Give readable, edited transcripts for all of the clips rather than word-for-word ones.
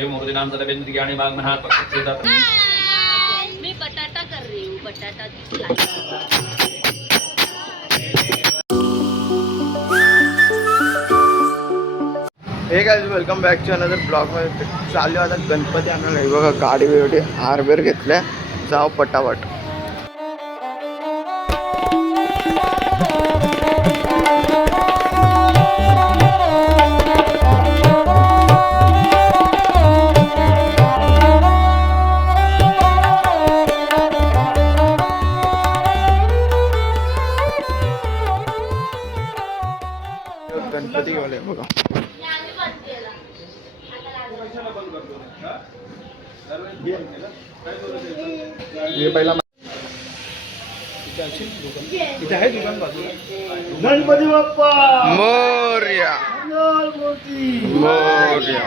संपर्धि मूर्तिनाम सर्वेन्द्रियाणि वाङ्मनः पक्षेतत्। मैं बटाटा कर रही हूँ, बटाटा hey guys, welcome back to another blog मध्ये चालू आता गणपती आणायला. बघा गाडी बिडी हारबेर घेतल्या, जाऊ पटापट. गणपती घेऊन बघा. ये पहिला इथे आहे दुकान बाजूला. गणपती बाप्पा मोरया, मोरया.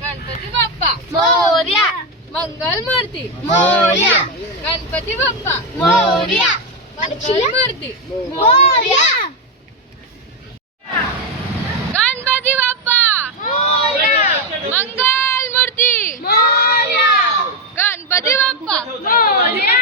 गणपती बाप्पा मोरया, मंगल मूर्ती मोरया, गणपती बाप्पा मोरया, मंगल मूर्ती मोरया, गणपती बाप्पा मोरया, मंगल मूर्ती मोरया, गणपती बाप्पा मोरया.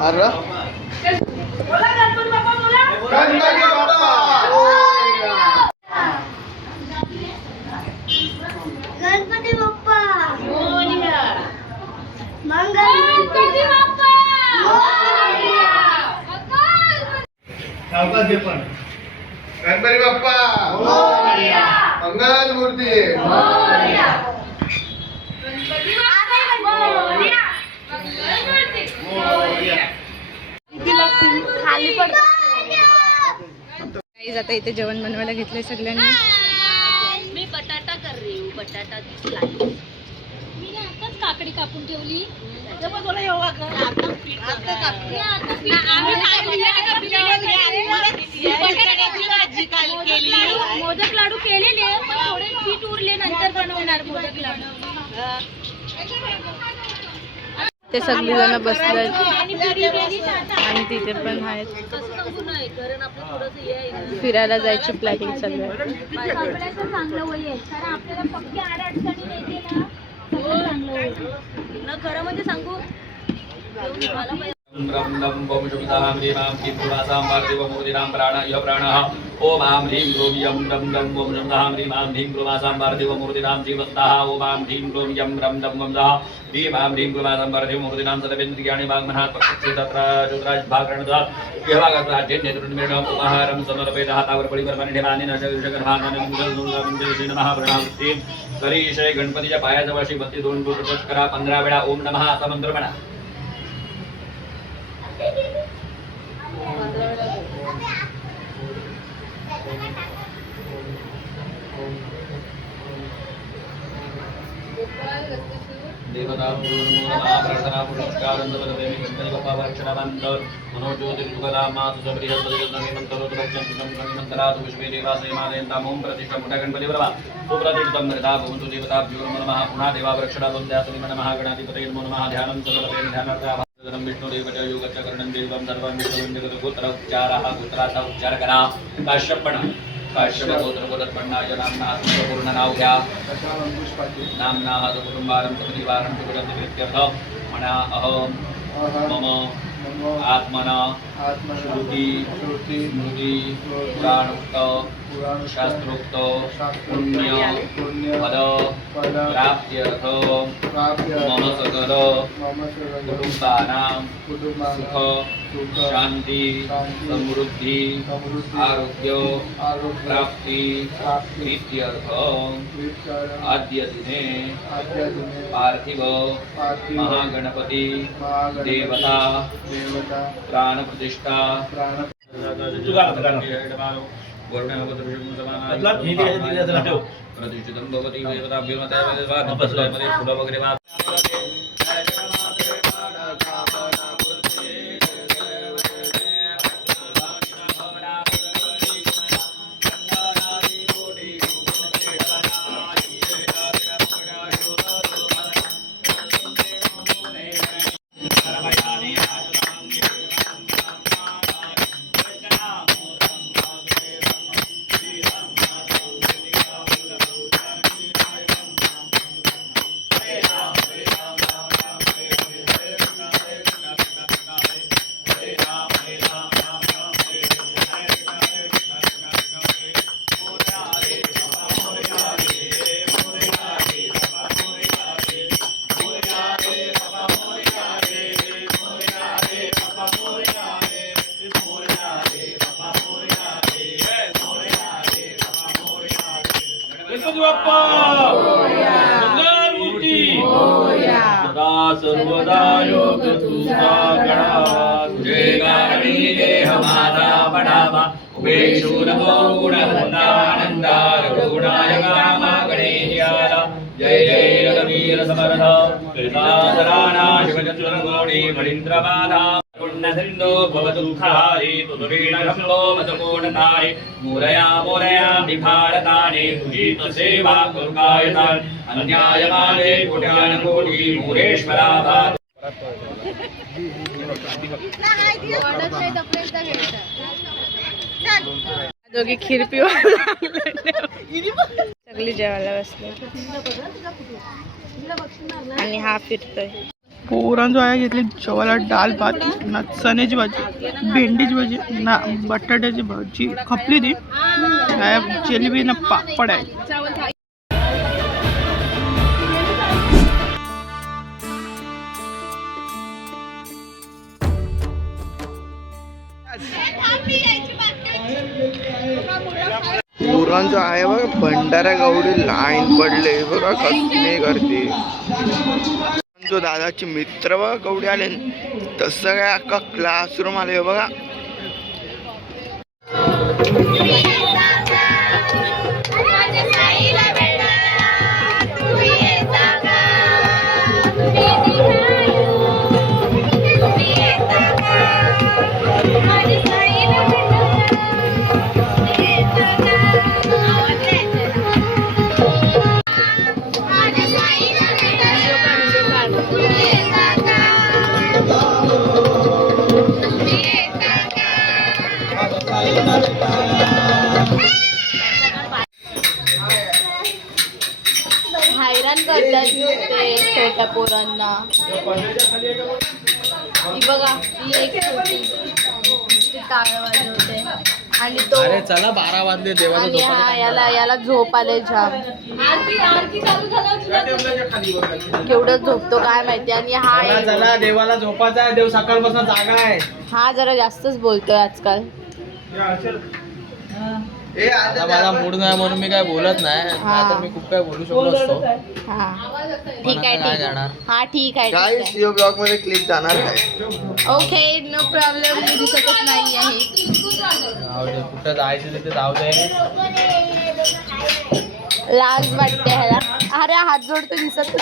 अरे गणपती बाप्पा गणपती बाप्पा मोरया, मंगल गणपती बाप्पा मोरया, गणपती बाप्पा मोरया, मंगल मूर्ती मोरया, गणपती बाप्पा मोरया, मंगल मूर्ती मोरया. खाली पड. गाईज आता इथे जेवण बनवायला घेतलंय सगळ्यांनी. मी बटाटा कर रही हूँ, बटाटा मी आताच काकडी कापून ठेवली. मोदक लाडू केलेले, थोडे पीठ उरले, नंतर बनवणार मोदक लाडू. ते सगळी जण बसलेत आणि तिथे पण आहेत. कारण आपलं थोडंसं हे आहे. फिरायला जायची प्लॅनिंग चालू आहे. सगळ्याचं चांगलं होईल, कारण आपल्याला पक्की अडचणी नाही केला सगळं चांगलं होईल. ना खरं म्हणजे सांगू मला पाहिजे. ब्रह्मं वं शुभदां ह्रीं क्लीं पूर्वासां पार्थिव मूर्तिनां प्राणः प्राणः. ओम आं ह्रीं क्लीं यं ब्रं ब्रं वं शुभदां ह्रीं आं ह्रीं पूर्वासां पार्थिव मूर्तिनां जीवस्तः. ओम आं ह्रीं क्लीं यं ब्रं ब्रं वं ह्रीं आं ह्रीं पूर्वासां पार्थिव मूर्तिनां सर्वेन्द्रियाणि वाङ्मनः पक्षेतत्र ज्योतिराज्भागरणः येवागतराज्येन्द्रनिर्णयम् उपहारं समर्पयेत्. हातावर बळीवर्माने ठेवाने नमः प्रणामस्ते. करीशय गणपतीच्या पायाजवळशी बत्ती दोन टोच करा. 15 वेळा ओम नमः असा मंत्र म्हणा. देवता प्रार्थना पुरस्कार गणपती बाप्पा वर्षणावंत मनोज्योतिर्युगदामा सुबृहस्पतिमंत्रोत्तरक्षंतरात विश्वे देवासेमादयन्ताम्. ओम प्रतिष्ठा मोठ्या गणपती बरोबा सुप्रतिष्ठितं मृता भवन्तु देवताभ्यो नमः. पुन्हा देवा वृक्षणावंत्यासनि नमः. गणाधिपतये नमो नमः. ध्यानं सकलतेन ध्यानार्थं विष्णुदेवच योगच करणं देवं सर्वं विष्णुं जगद्गोत्र उच्चारः गोत्राचा उच्चार करा. काश्यपण काश्यप गोत्र गोत्रपण्णाय नामना पूर्ण नाव घ्या. नामना कुटुंबारं परिवारं सुखदं प्रीत्यर्थ म्हणा. अहं मम आत्मना श्रुति स्मृति पुराणोक्त शास्त्रोक्त पुण्य पद प्राप्त्यर्थ मम सकल कुटुंबानां सुख शांति समृद्धि आरोग्य प्राप्ति प्रीत्यर्थ आद्य दिने पार्थिव महागणपति देवता प्राण प्रतिष्ठा प्रतिष्ठितं भवति फूल वगैरे सर्वदा योग तुझा गणा जय गाणी देह माझा पडावा उपेक्षु नको गुणवंतानंदा रघुनायका मागणेयाला जय जय रघुवीर समर्थ कृष्णासराणा शिवचंद्रगोणी मणींद्रबाधा पुण्यसिंधो भवदुःखारि तुरीणघम्बो मदपूर्णतारि मोरया मोरया विभारतानि तुजित सेवा कुर्कायतान् अन्यायमाने कोट्यानकोटी मोरेश्वरा दोघी खीर पिऊ सगळी जेवायला बसले आणि हा फिरतोय. पोरांचो आया घेतली जेवायला डाल भात ना चण्याची भाजी भेंडीची भाजी ना बटाट्याची भाजी खपली ती जिलेबी ना पापड आहे. पोरांचो आहे बघा भंडारा गवडी लाईन पडले बघा कसली गर्दी. जो दादाचे मित्र बघा गवडी आले तसं काय अख्खा क्लासरूम आले बघा. हैराण करतात ते छोट्या पोरांना. ही बघा ही एक छोटी टाळ वाजवते आणि तो चला 12 वाजले देवाला आणि हा याला झोप आले जाम. केवढं झोपतो काय माहिती. आणि हा चला देवाला झोपायचा आहे, देव सकाळपासून जागा आहे. हा जरा जास्तच बोलतोय आजकाल. आता मला मूड नाही म्हणून मी काय बोलत नाही. आता मी खूप काय बोलू शकलो असतो. हा ठीक आहे ठीक आहे. हा ठीक आहे काय ठीक आहे. सीओ ब्लॉग मध्ये क्लिप जाणार आहे. Okay no problem. मी दिसतच नाही आहे. कुठं जायचं तिथे जाऊ दे. लाज वाटते ह्याला. अरे हात जोडतो दिसत.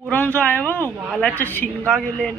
पुरण जो आहे बघ वालाच्या शिंगा गेले.